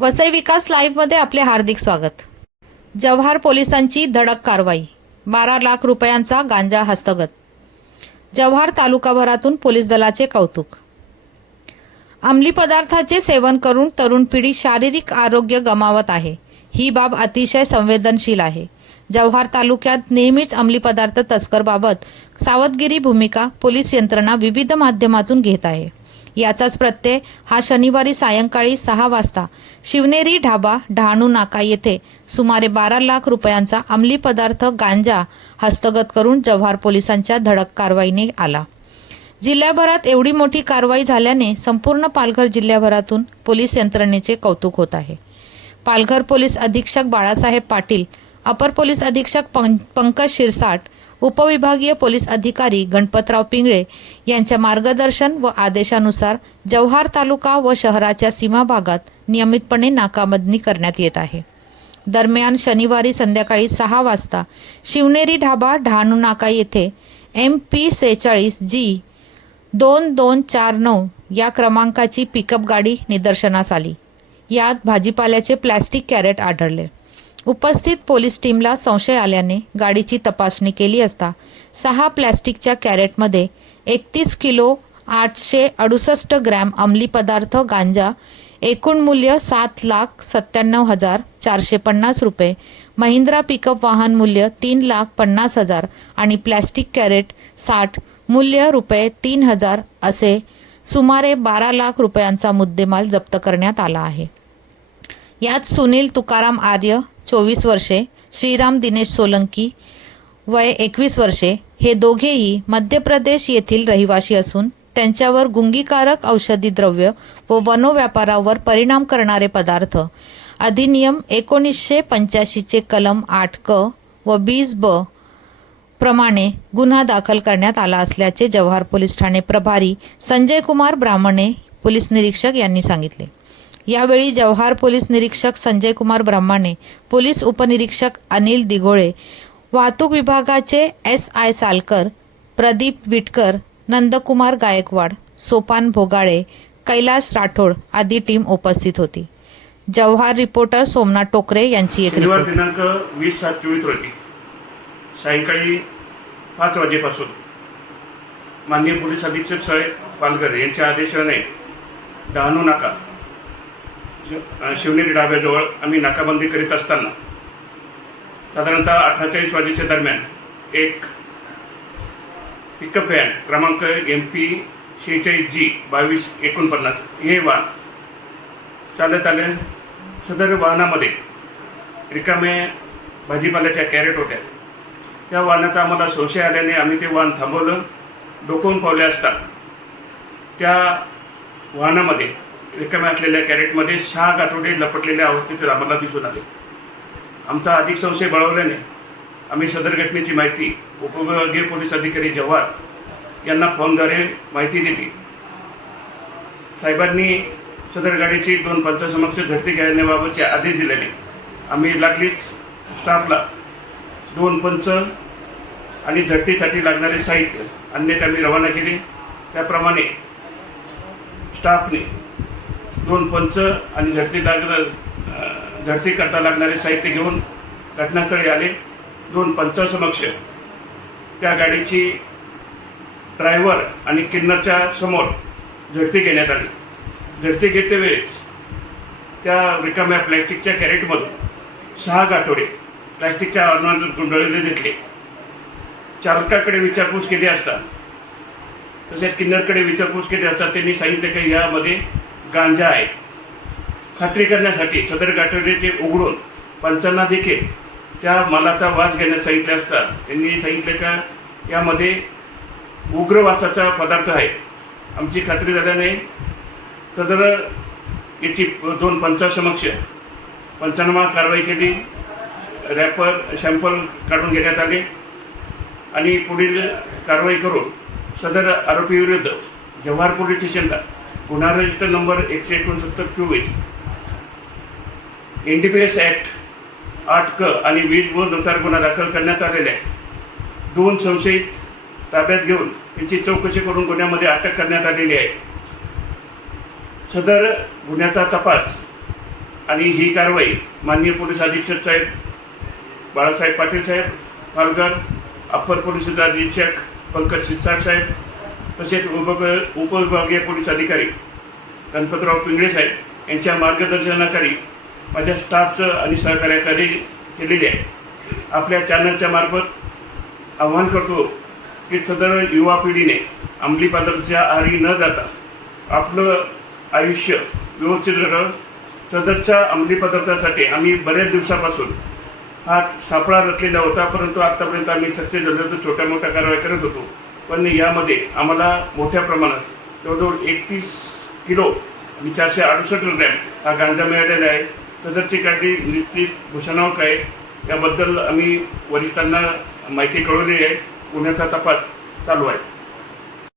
वसई विकास लाईव्हमध्ये आपले हार्दिक स्वागत. जव्हार पोलिसांची धडक कारवाई. बारा लाख रुपयांचा गांजा हस्तगत. जव्हार तालुकाभरातून पोलीस दलाचे कौतुक. अंमली पदार्थाचे सेवन करून तरुण पिढी शारीरिक आरोग्य गमावत आहे. ही बाब अतिशय संवेदनशील आहे. जव्हार तालुक्यात नेहमीच अंमली पदार्थ तस्करबाबत सावधगिरी भूमिका पोलीस यंत्रणा विविध माध्यमातून घेत आहे. याचाच प्रत्यय हा शनिवारी सायंकाळी सहा वाजता शिवनेरी ढाबा डहाणू नाका येथे सुमारे बारा लाख रुपयांचा अंमली पदार्थ गांजा हस्तगत करून जव्हार पोलिसांच्या धडक कारवाईने आला. जिल्ह्याभरात एवढी मोठी कारवाई झाल्याने संपूर्ण पालघर जिल्ह्याभरातून पोलीस यंत्रणेचे कौतुक होत आहे. पालघर पोलीस अधीक्षक बाळासाहेब पाटील अपर पोलीस अधीक्षक पंकज शिरसाट उपविभागीय पोलीस अधिकारी गणपतराव पिंगळे यांच्या मार्गदर्शन व आदेशानुसार जव्हार तालुका व शहराच्या सीमा भागात नियमितपणे नाकाबंदी करण्यात येत आहे. दरम्यान शनिवारी संध्याकाळी सहा वाजता शिवनेरी ढाबा डहाणू नाका येथे एम पी सेहेचाळीस जी दोन दोन चार नऊ या क्रमांकाची पिकअप गाडी निदर्शनास आली. यात भाजीपाल्याचे प्लॅस्टिक कॅरेट आढळले. उपस्थित पोलीस टीमला संशय आल्याने गाडीची तपासणी केली असता सहा प्लॅस्टिकच्या कॅरेटमध्ये एकतीस किलो आठशे अडुसष्ट ग्रॅम अंमली पदार्थ गांजा एकूण मूल्य सात लाख सत्त्याण्णव हजार चारशे पन्नास रुपये महिंद्रा पिकअप वाहन मूल्य तीन लाख पन्नास हजार आणि प्लॅस्टिक कॅरेट साठ मूल्य रुपये तीन हजार असे सुमारे बारा लाख रुपयांचा मुद्देमाल जप्त करण्यात आला आहे. यात सुनील तुकाराम आर्य चोवीस वर्षे श्रीराम दिनेश सोलंकी वय एकवीस वर्षे हे दोघेही मध्य प्रदेश येथील रहिवासी असून त्यांच्यावर गुंगीकारक औषधी द्रव्य व वनोव्यापारावर परिणाम करणारे पदार्थ. अधिनियम एकोणीसशे पंच्याऐंशीचे कलम आठ क व बीस ब प्रमाणे गुन्हा दाखल करण्यात आला असल्याचे जव्हार पोलीस ठाणे प्रभारी संजय कुमार ब्राह्मणे पोलीस निरीक्षक यांनी सांगितले. यावेळी जव्हार पोलीस निरीक्षक संजय कुमार ब्राह्मणे पोलीस उपनिरीक्षक अनिल दिघोळे वाहतूक विभागाचे एस आय सालकर प्रदीप विटकर नंदकुमार गायकवाड सोपान भोगाळे कैलास राठोड आदी टीम उपस्थित होती. जव्हार रिपोर्टर सोमनाथ टोकरे यांची एक रिपोर्ट दिनांक वीस सात चोवीस रोजी सायंकाळी पाच वाजेपासून माननीय पोलीस अधीक्षक साहेब पालघर यांच्या आदेशाने डहाणू नाका शिव शिवनेरी डाब्याजवळ आम्ही नाकाबंदी करीत असताना साधारणतः अठ्ठेचाळीस वाजेच्या दरम्यान एक पिकअप व्हॅन क्रमांक एम पी शेहेचाळीस जी बावीस एकोणपन्नास हे वाहन चालत आले. सदर वाहनामध्ये रिकामे भाजीपाल्याच्या कॅरेट होत्या. त्या वाहनाचा आम्हाला संशय आल्याने आम्ही ते वाहन थांबवलं. डोकवून पावले असता त्या वाहनामध्ये रिकाम्या असलेल्या कॅरेटमध्ये सहा गाठोडे लपटलेल्या अवस्थेत आम्हाला दिसून आले. आमचा अधिक संशय बळवल्याने आम्ही सदर घटनेची माहिती उपविभागीय पोलीस अधिकारी जव्हार यांना फोनद्वारे माहिती दिली. साहेबांनी सदर गाडीची दोन पंचासमक्ष झडती घेण्याबाबतचे आदेश दिल्याने आम्ही लागलीच स्टाफला दोन पंच आणि झडतीसाठी लागणारे साहित्य अन्य आम्ही रवाना केले. त्याप्रमाणे स्टाफने दोन पंच आणि झडती लागणार झडती करता लागणारे साहित्य घेऊन घटनास्थळी आले. दोन पंचासमक्ष. त्या गाडीची ड्रायव्हर आणि किन्नरच्या समोर झडती घेण्यात आली. झडती घेते वेळेस त्या रिकाम्या प्लॅस्टिकच्या कॅरेटमधून सहा गाठोडे प्लॅस्टिकच्या अर्नात गुंडळीने घेतले. चालकाकडे विचारपूस केली असता. तसेच किन्नरकडे विचारपूस केली असता त्यांनी सांगितले की यामध्ये गांजा आहे. खात्री करण्यासाठी सदर गाठोडे ते उघडून पंचांना देखील त्या मालाचा वास घेण्यास सांगितले असता त्यांनी सांगितले का यामध्ये उग्रवासाचा पदार्थ आहे. आमची खात्री झाल्याने सदर याची दोन पंचासमक्ष पंचनामा कारवाई केली. रॅपर शॅम्पल काढून घेण्यात आले आणि पुढील कारवाई करून सदर आरोपीविरुद्ध जव्हार पोलीस स्टेशनला गुन्हा रजिस्टर नंबर एकशे एकोणसत्तर चोवीस. एन डी एस ॲक्ट आठ क आणि वीजनुसार गुन्हा दाखल करण्यात आलेला आहे. दोन संशयित ताब्यात घेऊन त्यांची चौकशी करून गुन्ह्यामध्ये अटक करण्यात आलेली आहे. सदर गुन्ह्याचा तपास आणि ही कारवाई माननीय पोलीस अधीक्षक साहेब बाळासाहेब पाटील साहेब पालघर अप्पर पोलीस अधीक्षक पंकज शिरसाट साहेब तसेच उप उपविभागीय पोलीस अधिकारी गणपतराव पिंगळे साहेब यांच्या मार्गदर्शनाखाली माझ्या स्टाफचं आणि सहकार्याखाली केलेली आहे. आपल्या चॅनलच्या मार्फत आव्हान करतो की सदर युवा पिढीने अंमली पदार्थाच्या आहारी न जाता आपलं आयुष्य व्यवस्थित राहावं सदरच्या अंमली पदार्थासाठी आम्ही बऱ्याच दिवसापासून हा सापळा रचलेला होता परंतु आत्तापर्यंत आम्ही सक्सेस झालो तर छोट्या मोठ्या कारवाई करत होतो. पण यामध्ये आम्हाला मोठ्या प्रमाणात जवळजवळ एकतीस किलो आणि चारशे अडुसष्ट ग्रॅम हा गांजा मिळालेला आहे. सदरची काही निश्चित भूषणावक आहे. याबद्दल आम्ही वरिष्ठांना माहिती कळवली आहे. गुन्ह्याचा तपास चालू आहे.